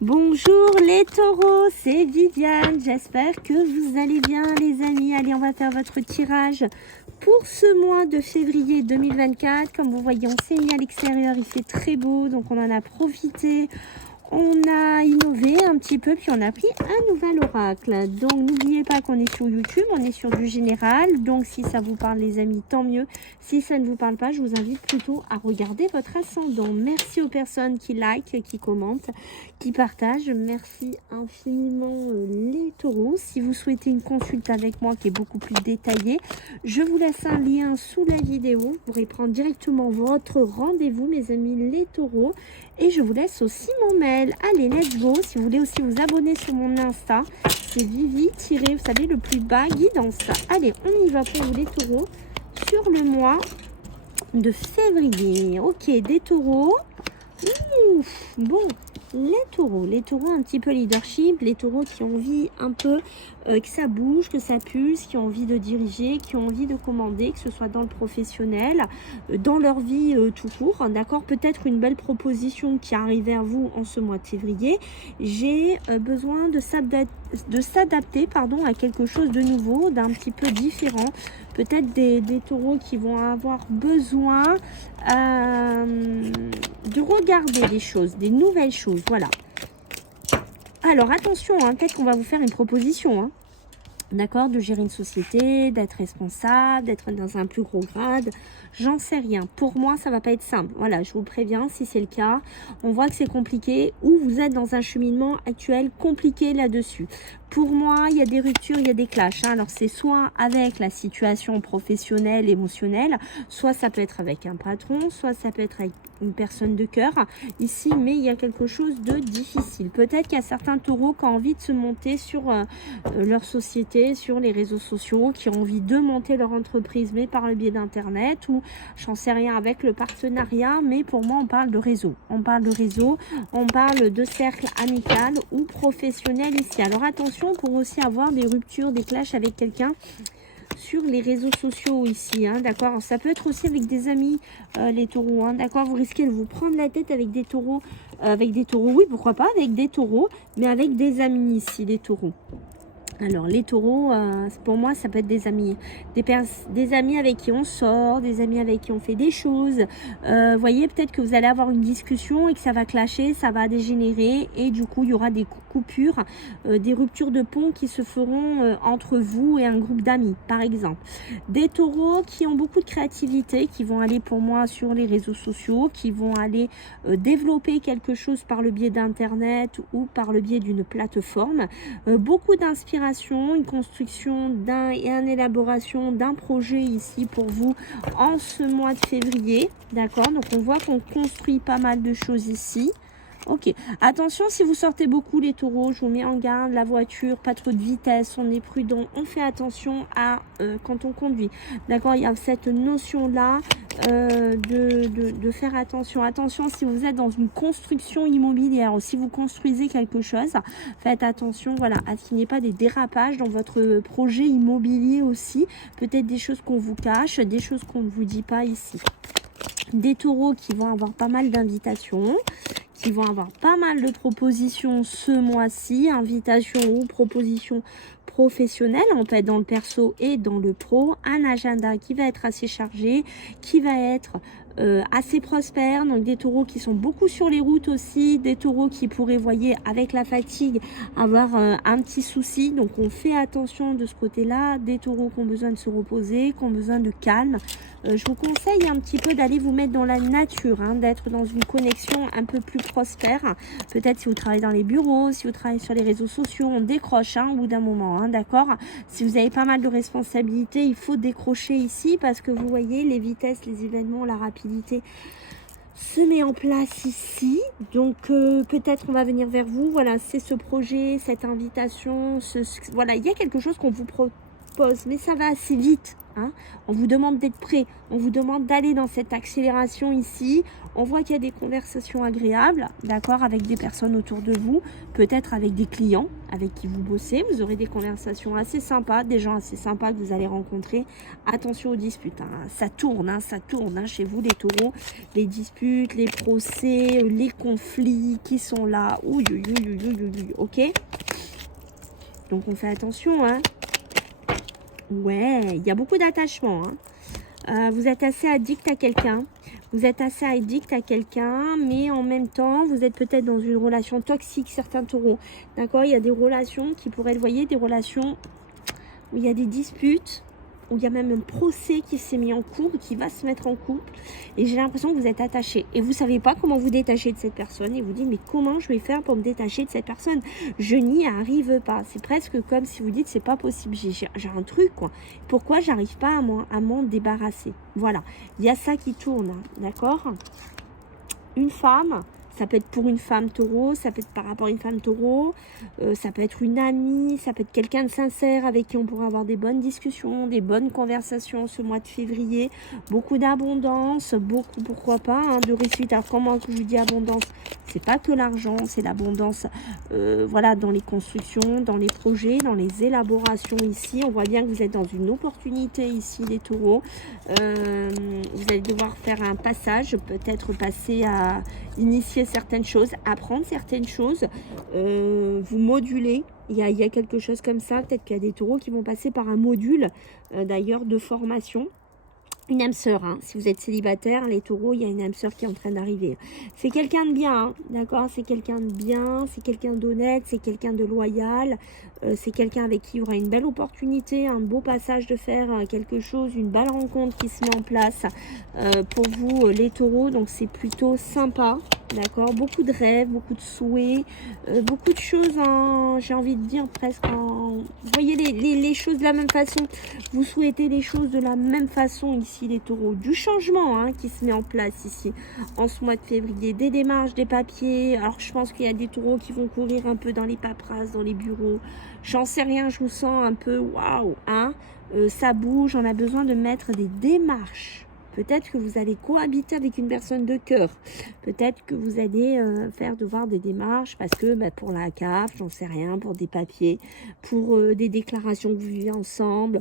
Bonjour les taureaux, c'est Viviane, j'espère que vous allez bien les amis. Allez, on va faire votre tirage pour ce mois de février 2024. Comme vous voyez, on s'est mis à l'extérieur, il fait très beau, donc on en a profité. On a innové un petit peu, puis on a pris un nouvel oracle. Donc n'oubliez pas qu'on est sur YouTube, on est sur du général. Donc si ça vous parle les amis, tant mieux. Si ça ne vous parle pas, je vous invite plutôt à regarder votre ascendant. Merci aux personnes qui like, qui commentent, qui partagent. Merci infiniment les taureaux. Si vous souhaitez une consulte avec moi qui est beaucoup plus détaillée, je vous laisse un lien sous la vidéo. Vous pourrez prendre directement votre rendez-vous mes amis les taureaux. Et je vous laisse aussi mon mail. Allez, let's go. Si vous voulez aussi vous abonner sur mon Insta, c'est Vivi, vous savez, le plus bas, guidance. Allez, on y va pour vous les taureaux sur le mois de février. Ok, des taureaux. Ouf, bon, les taureaux un petit peu leadership, les taureaux qui ont envie un peu que ça bouge, que ça pulse, qui ont envie de diriger, qui ont envie de commander, que ce soit dans le professionnel, dans leur vie tout court, d'accord. Peut-être une belle proposition qui arrive vers vous en ce mois de février. J'ai besoin de s'adapter pardon, à quelque chose de nouveau, d'un petit peu différent. Peut-être des taureaux qui vont avoir besoin de regarder des choses, des nouvelles choses, voilà. Alors attention, hein, peut-être qu'on va vous faire une proposition, hein, d'accord, de gérer une société, d'être responsable, d'être dans un plus gros grade, j'en sais rien. Pour moi, ça va pas être simple. Voilà, je vous préviens, si c'est le cas, on voit que c'est compliqué ou vous êtes dans un cheminement actuel compliqué là-dessus. Pour moi, il y a des ruptures, il y a des clashs. Hein. Alors, c'est soit avec la situation professionnelle, émotionnelle, soit ça peut être avec un patron, soit ça peut être avec une personne de cœur ici, mais il y a quelque chose de difficile. Peut-être qu'il y a certains taureaux qui ont envie de se monter sur leur société, sur les réseaux sociaux, qui ont envie de monter leur entreprise, mais par le biais d'internet ou j'en sais rien avec le partenariat, mais pour moi on parle de réseau. On parle de réseau, on parle de cercle amical ou professionnel ici. Alors attention pour aussi avoir des ruptures, des clashs avec quelqu'un sur les réseaux sociaux ici, hein, d'accord. Ça peut être aussi avec des amis, les taureaux, hein, d'accord. Vous risquez de vous prendre la tête avec des taureaux, oui, pourquoi pas, avec des taureaux, mais avec des amis ici, les taureaux. Alors les taureaux, pour moi ça peut être des amis, des amis avec qui on sort, des amis avec qui on fait des choses. Voyez, peut-être que vous allez avoir une discussion et que ça va clasher, ça va dégénérer et du coup il y aura des coupures, des ruptures de pont qui se feront entre vous et un groupe d'amis par exemple. Des taureaux qui ont beaucoup de créativité, qui vont aller pour moi sur les réseaux sociaux, qui vont aller développer quelque chose par le biais d'internet ou par le biais d'une plateforme. Beaucoup d'inspiration, une construction et une élaboration d'un projet ici pour vous en ce mois de février, d'accord. Donc on voit qu'on construit pas mal de choses ici. Ok, attention si vous sortez beaucoup les taureaux, je vous mets en garde, la voiture, pas trop de vitesse, on est prudent, on fait attention à quand on conduit, d'accord. Il y a cette notion là de faire attention. Attention si vous êtes dans une construction immobilière ou si vous construisez quelque chose, faites attention, voilà, à ce qu'il n'y ait pas des dérapages dans votre projet immobilier aussi, peut-être des choses qu'on vous cache, des choses qu'on ne vous dit pas ici. Des taureaux qui vont avoir pas mal d'invitations, qui vont avoir pas mal de propositions ce mois-ci, invitations ou propositions professionnelles, on peut être dans le perso et dans le pro, un agenda qui va être assez chargé, qui va être assez prospère, donc des taureaux qui sont beaucoup sur les routes aussi, des taureaux qui pourraient, voyez, avec la fatigue, avoir un petit souci, donc on fait attention de ce côté-là, des taureaux qui ont besoin de se reposer, qui ont besoin de calme. Je vous conseille un petit peu d'aller vous mettre dans la nature, hein, d'être dans une connexion un peu plus prospère. Peut-être si vous travaillez dans les bureaux, si vous travaillez sur les réseaux sociaux, on décroche hein, au bout d'un moment, hein, d'accord. Si vous avez pas mal de responsabilités, il faut décrocher ici parce que vous voyez les vitesses, les événements, la rapidité se met en place ici. Donc peut-être on va venir vers vous. Voilà, c'est ce projet, cette invitation, voilà, il y a quelque chose qu'on vous propose pause, mais ça va assez vite. Hein. On vous demande d'être prêt, on vous demande d'aller dans cette accélération ici. On voit qu'il y a des conversations agréables, d'accord, avec des personnes autour de vous, peut-être avec des clients avec qui vous bossez. Vous aurez des conversations assez sympas, des gens assez sympas que vous allez rencontrer. Attention aux disputes, hein. Ça tourne hein, chez vous les taureaux. Les disputes, les procès, les conflits qui sont là. Ouh, ok. Donc on fait attention, hein. Ouais, il y a beaucoup d'attachement. Hein. Vous êtes assez addict à quelqu'un. Vous êtes assez addict à quelqu'un, mais en même temps, vous êtes peut-être dans une relation toxique, certains taureaux. D'accord. Il y a des relations qui pourraient être, vous voyez, des relations où il y a des disputes, où il y a même un procès qui s'est mis en cours, qui va se mettre en couple. Et j'ai l'impression que vous êtes attaché. Et vous ne savez pas comment vous détacher de cette personne. Et vous dites, mais comment je vais faire pour me détacher de cette personne? Je n'y arrive pas. C'est presque comme si vous dites, c'est pas possible. J'ai un truc, quoi. Pourquoi j'arrive pas à m'en débarrasser? Voilà. Il y a ça qui tourne, hein, d'accord? Une femme... Ça peut être pour une femme taureau, ça peut être par rapport à une femme taureau, ça peut être une amie, ça peut être quelqu'un de sincère avec qui on pourra avoir des bonnes discussions, des bonnes conversations ce mois de février. Beaucoup d'abondance, beaucoup, pourquoi pas, hein, de réussite. Alors comment je vous dis abondance? C'est pas que l'argent, c'est l'abondance, voilà, dans les constructions, dans les projets, dans les élaborations ici. On voit bien que vous êtes dans une opportunité ici, les taureaux. Vous allez devoir faire un passage, peut-être passer à initier certaines choses, apprendre certaines choses, vous moduler. Il y a quelque chose comme ça. Peut-être qu'il y a des taureaux qui vont passer par un module, d'ailleurs, de formation. Une âme sœur, hein. Si vous êtes célibataire, les taureaux, il y a une âme sœur qui est en train d'arriver. C'est quelqu'un de bien, hein, d'accord? C'est quelqu'un de bien, c'est quelqu'un d'honnête, c'est quelqu'un de loyal, c'est quelqu'un avec qui il y aura une belle opportunité, un beau passage de faire quelque chose, une belle rencontre qui se met en place pour vous, les taureaux. Donc c'est plutôt sympa, d'accord? Beaucoup de rêves, beaucoup de souhaits, beaucoup de choses, j'ai envie de dire presque vous voyez les choses de la même façon. Vous souhaitez les choses de la même façon ici, les taureaux. Du changement, hein, qui se met en place ici en ce mois de février. Des démarches, des papiers. Alors je pense qu'il y a des taureaux qui vont courir un peu dans les paperasses, dans les bureaux. J'en sais rien, je vous sens un peu waouh, hein. Ça bouge, on a besoin de mettre des démarches. Peut-être que vous allez cohabiter avec une personne de cœur. Peut-être que vous allez faire devoir des démarches parce que pour la CAF, j'en sais rien, pour des papiers, pour des déclarations que vous vivez ensemble,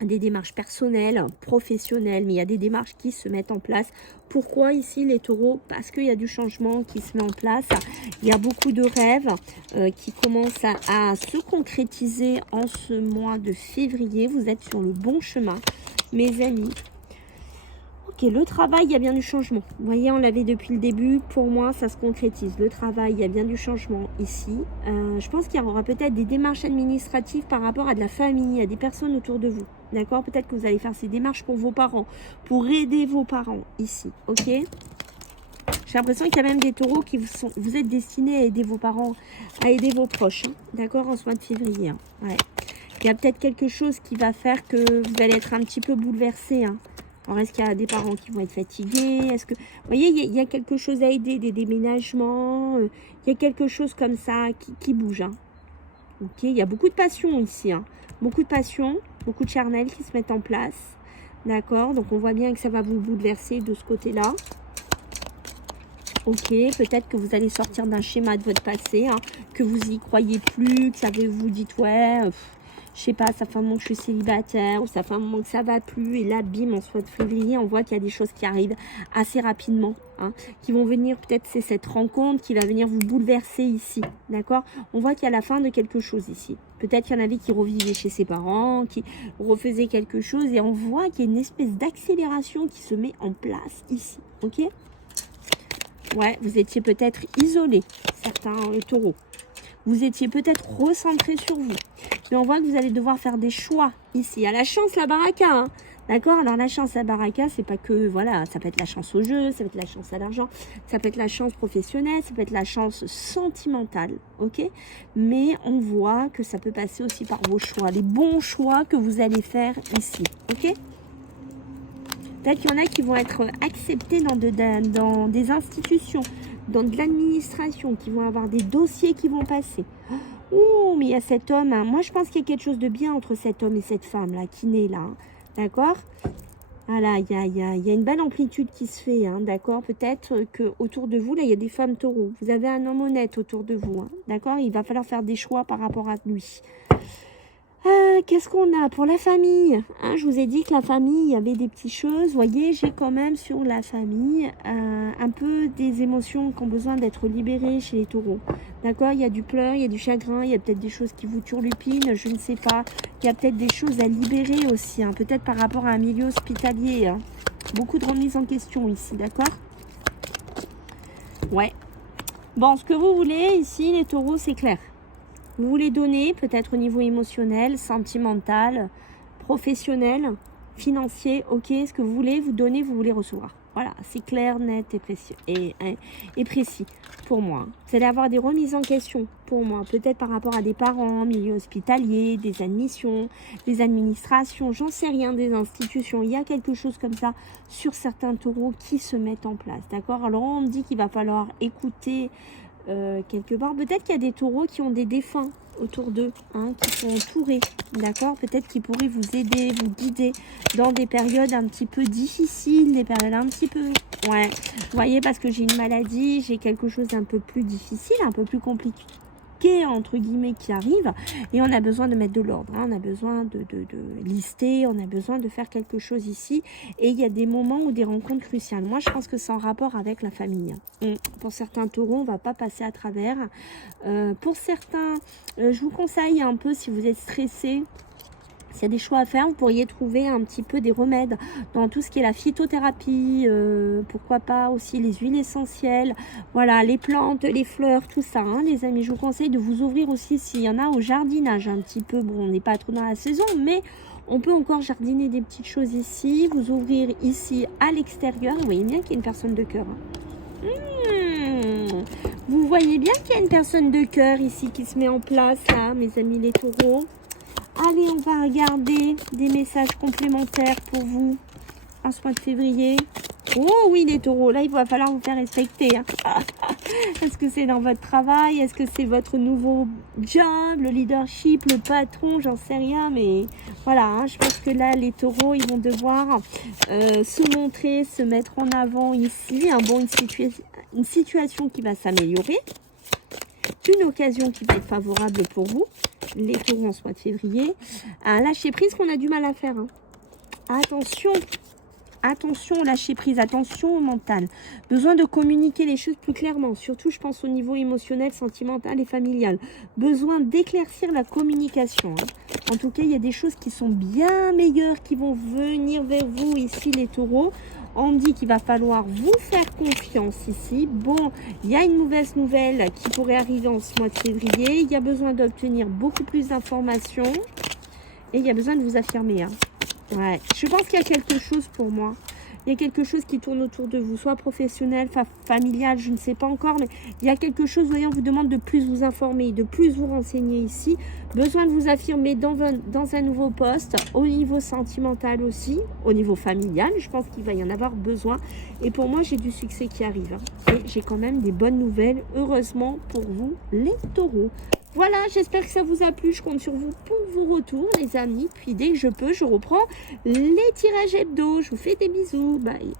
des démarches personnelles, professionnelles, mais il y a des démarches qui se mettent en place. Pourquoi ici les taureaux? Parce qu'il y a du changement qui se met en place. Il y a beaucoup de rêves qui commencent à se concrétiser en ce mois de février. Vous êtes sur le bon chemin, mes amis. Ok, le travail, il y a bien du changement. Vous voyez, on l'avait depuis le début. Pour moi, ça se concrétise. Le travail, il y a bien du changement ici. Je pense qu'il y aura peut-être des démarches administratives par rapport à de la famille, à des personnes autour de vous. D'accord? Peut-être que vous allez faire ces démarches pour vos parents, pour aider vos parents ici. Ok? J'ai l'impression qu'il y a même des taureaux qui vous êtes destinés à aider vos parents, à aider vos proches. Hein, d'accord? En ce mois de février. Hein. Ouais. Il y a peut-être quelque chose qui va faire que vous allez être un petit peu bouleversé. Hein. Alors, est-ce qu'il y a des parents qui vont être fatigués? Est-ce que, vous voyez, il y a quelque chose à aider, des déménagements. Il y a quelque chose comme ça qui bouge. Hein. Ok, il y a beaucoup de passion ici. Hein. Beaucoup de passion, beaucoup de charnel qui se mettent en place. D'accord, donc on voit bien que ça va vous bouleverser de ce côté-là. Ok, peut-être que vous allez sortir d'un schéma de votre passé, hein, que vous y croyez plus, que ça vous dites, ouais... je sais pas, ça fait un moment que je suis célibataire, ou ça fait un moment que ça va plus, et là, bim, en soit de février, on voit qu'il y a des choses qui arrivent assez rapidement, hein, qui vont venir, peut-être c'est cette rencontre qui va venir vous bouleverser ici, d'accord? On voit qu'il y a la fin de quelque chose ici. Peut-être qu'il y en avait qui revivaient chez ses parents, qui refaisaient quelque chose, et on voit qu'il y a une espèce d'accélération qui se met en place ici, ok? Ouais, vous étiez peut-être isolés, certains taureaux. Vous étiez peut-être recentré sur vous. Mais on voit que vous allez devoir faire des choix ici. À la chance, la baraka, hein. D'accord? Alors la chance, la baraka, c'est pas que, voilà, ça peut être la chance au jeu, ça peut être la chance à l'argent, ça peut être la chance professionnelle, ça peut être la chance sentimentale, ok? Mais on voit que ça peut passer aussi par vos choix, les bons choix que vous allez faire ici, ok? Peut-être qu'il y en a qui vont être acceptés dans des institutions, dans de l'administration, qui vont avoir des dossiers qui vont passer. Ouh, mais il y a cet homme, hein. Moi je pense qu'il y a quelque chose de bien entre cet homme et cette femme là, qui naît là, hein. D'accord? Voilà, il y a une belle amplitude qui se fait, hein, d'accord? Peut-être que autour de vous, là, il y a des femmes taureaux. Vous avez un homme honnête autour de vous, hein, d'accord? Il va falloir faire des choix par rapport à lui. Qu'est-ce qu'on a pour la famille, hein? Je vous ai dit que la famille, il y avait des petites choses. Vous voyez, j'ai quand même sur la famille un peu des émotions qui ont besoin d'être libérées chez les taureaux. D'accord? Il y a du pleur, il y a du chagrin, il y a peut-être des choses qui vous turlupinent, je ne sais pas. Il y a peut-être des choses à libérer aussi, hein, peut-être par rapport à un milieu hospitalier, hein. Beaucoup de remises en question ici, d'accord? Ouais. Bon, ce que vous voulez ici, les taureaux, c'est clair. Vous voulez donner, peut-être au niveau émotionnel, sentimental, professionnel, financier, ok, ce que vous voulez, vous donnez, vous voulez recevoir. Voilà, c'est clair, net et précis, et précis pour moi. Vous allez avoir des remises en question pour moi, peut-être par rapport à des parents, milieu hospitalier, des admissions, des administrations, j'en sais rien, des institutions. Il y a quelque chose comme ça sur certains taureaux qui se mettent en place, d'accord? Alors on me dit qu'il va falloir écouter quelque part. Peut-être qu'il y a des taureaux qui ont des défunts autour d'eux, hein, qui sont entourés, d'accord? Peut-être qu'ils pourraient vous aider, vous guider dans des périodes un petit peu difficiles, des périodes un petit peu... Ouais, vous voyez, parce que j'ai une maladie, j'ai quelque chose d'un peu plus difficile, un peu plus compliqué, entre guillemets, qui arrive, et on a besoin de mettre de l'ordre, hein, on a besoin de lister, on a besoin de faire quelque chose ici, et il y a des moments ou des rencontres cruciales. Moi je pense que c'est en rapport avec la famille, hein. Pour certains taureaux, on va pas passer à travers. Pour certains, je vous conseille un peu, si vous êtes stressé, s'il y a des choix à faire, vous pourriez trouver un petit peu des remèdes dans tout ce qui est la phytothérapie, pourquoi pas aussi les huiles essentielles, voilà, les plantes, les fleurs, tout ça, hein, les amis. Je vous conseille de vous ouvrir aussi s'il y en a au jardinage un petit peu. Bon, on n'est pas trop dans la saison, mais on peut encore jardiner des petites choses ici, vous ouvrir ici à l'extérieur. Vous voyez bien qu'il y a une personne de cœur, hein. Vous voyez bien qu'il y a une personne de cœur ici qui se met en place, là, mes amis les taureaux. Allez, on va regarder des messages complémentaires pour vous en ce mois de février. Oh oui, les taureaux, là, il va falloir vous faire respecter, hein. Est-ce que c'est dans votre travail? Est-ce que c'est votre nouveau job, le leadership, le patron? J'en sais rien, mais voilà, hein, je pense que là, les taureaux, ils vont devoir se montrer, se mettre en avant ici. Hein, bon, une situation qui va s'améliorer. Une occasion qui va être favorable pour vous, les taureaux en ce mois de février. Un lâcher prise qu'on a du mal à faire, hein. Attention, attention au lâcher prise, attention au mental. Besoin de communiquer les choses plus clairement, surtout je pense au niveau émotionnel, sentimental et familial. Besoin d'éclaircir la communication, hein. En tout cas, il y a des choses qui sont bien meilleures qui vont venir vers vous ici les taureaux. On dit qu'il va falloir vous faire confiance ici. Bon, il y a une mauvaise nouvelle qui pourrait arriver en ce mois de février. Il y a besoin d'obtenir beaucoup plus d'informations. Et il y a besoin de vous affirmer, hein. Ouais, je pense qu'il y a quelque chose pour moi. Il y a quelque chose qui tourne autour de vous, soit professionnel, familial, je ne sais pas encore, mais il y a quelque chose, voyez, on vous demande de plus vous informer, de plus vous renseigner ici. Besoin de vous affirmer dans un nouveau poste, au niveau sentimental aussi, au niveau familial, je pense qu'il va y en avoir besoin. Et pour moi, j'ai du succès qui arrive, hein. Et j'ai quand même des bonnes nouvelles, heureusement pour vous, les taureaux. Voilà, j'espère que ça vous a plu. Je compte sur vous pour vos retours, les amis. Puis dès que je peux, je reprends les tirages hebdo. Je vous fais des bisous. Bye.